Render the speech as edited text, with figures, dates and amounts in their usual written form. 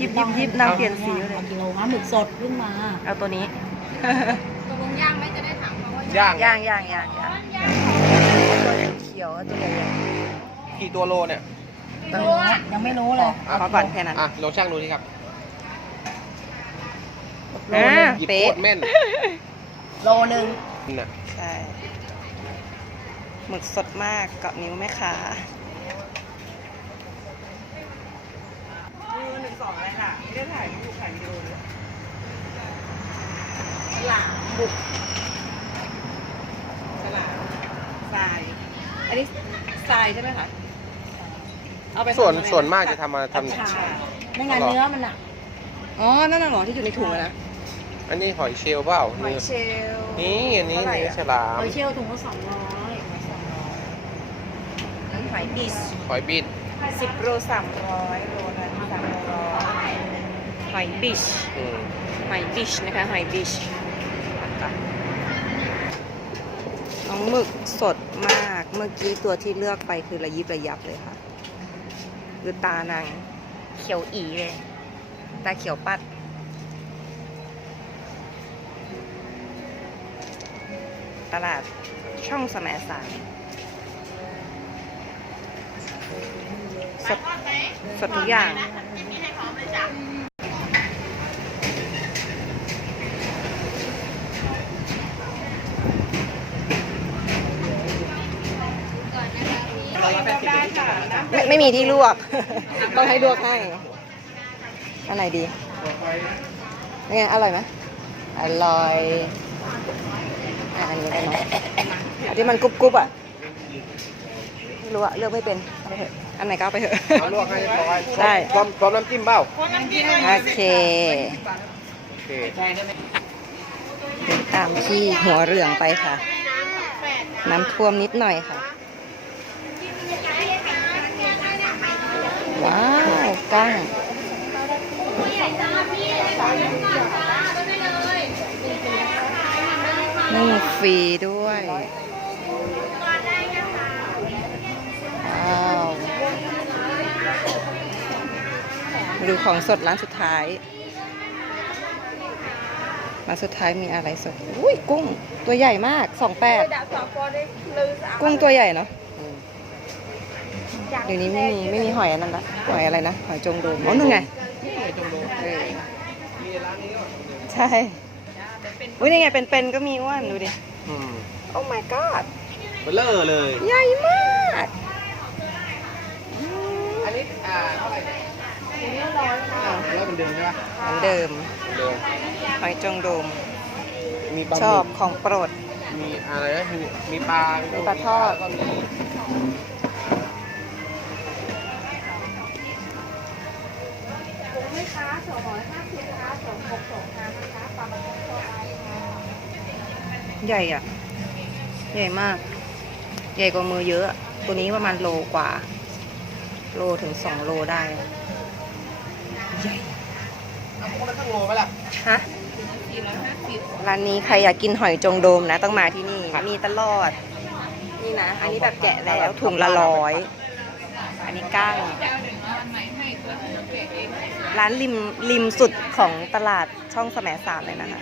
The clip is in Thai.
ยิบนางเปลี่ยนสีเลย กิโลหมึกสดขึ้นมาเอาตัวนี้ ตกลงย่างไหมจะได้ถามเขาว่า ย่าง ย่างตัวเขียวตัวใหญ่ กี่ตัวโลเนี่ย ไม่รู้ยังไม่รู้เลย ขอก่อนแค่นั้น อ่ะลองช่างดูสิครับ หยิบ เป๊ะ โคตรแม่น โลนึง น่ะ ใช่หมึกสดมากเกาะนิ้วแม่ค้า1-2เลยค่ะไม่ได้ถ่ายรูปถ่ายวิดีโอเลยฉลามบุกฉลามทรายอันนี้ทรายใช่ไหมคะเอาไป ส่วนมากจะทำมาทำ ไม่งั้นเนื้อมันอ่ะ อ๋อนั่นน่ะเหรอที่อยู่ในถุงอะนะ อันนี้หอยเชลล์เปล่า หอยเชลล์ นี่อันนี้ เท่าไหร่ เนื้อ อะ ฉลาม หอยเชลล์ถุงละ200 นั้นหอยบิช หอยบิด 10 โล 300 โลละ300หอยบิช อืม หอยบิชนะคะหอยบิชน้องหมึกสดมากเมื่อกี้ตัวที่เลือกไปคือระยิบระยับเลยค่ะคือตานางเขียวอีเลยตาเขียวปัดตลาดช่องแสมสารสดทุกอย่างไม่มีที่ลวก ต้องให้ลวกให้อันไหนดีเป็นไงอร่อยไหมอร่อยอันนี้ได้เนาะอันที่มันกรุบๆอ่ะไม่รู้อะเลือกไม่เป็นเอาไปเถอะอันไหนก็เอาไปเถอะ เอาลวกให้เรียบร้อย ใช่ พร้อมน้ำจิ้มเปล่า โอเค โอเค เดินตามที่หัวเรืองไปค่ะ น้ำท่วมนิดหน่อยค่ะ ว้าวกั้งนึ่งฟรีด้วยว้าวมาดูของสดร้านสุดท้ายร้านสุดท้ายมีอะไรสดอุ้ยกุ้งตัวใหญ่มาก28กุ้งตัวใหญ่เนาะเดี๋ยวนี้ไม่มีหอยอันนั้นละหอยอะไรนะหอยจงโดมอ๋อนึงไงเออใช่อุ้ยนี่ไงเป็นก็มีอ้วนดูดิ อืม โอ้ my god เบลเลอร์เลย ใหญ่มาก อันนี้เท่าไหร่100เหมือนเดิมใช่ปะ เหมือนเดิม เหมือนเดิม หอยจงโดม มีปลาห ช มึ อบ ก ของโปรด มีอะไรนะมีปลา มีปลาทอด ก็มี ใหญ่อ่ะ ใหญ่มาก ใหญ่กว่ามือเยอะ ตัวนี้ประมาณโลกว่า โลถึง2 โลได้ ใหญ่ เอาพวกนั้นทั้งโลไหมล่ะ ฮะร้านนี้ใครอยากกินหอยจงโดมนะ ต้องมาที่นี่ มีตลอด นี่นะ อันนี้แบบแกะแล้วถุงละ100 อันนี้ก้าง ร้านริมสุดของตลาดช่องแสมสารเลยนะคะ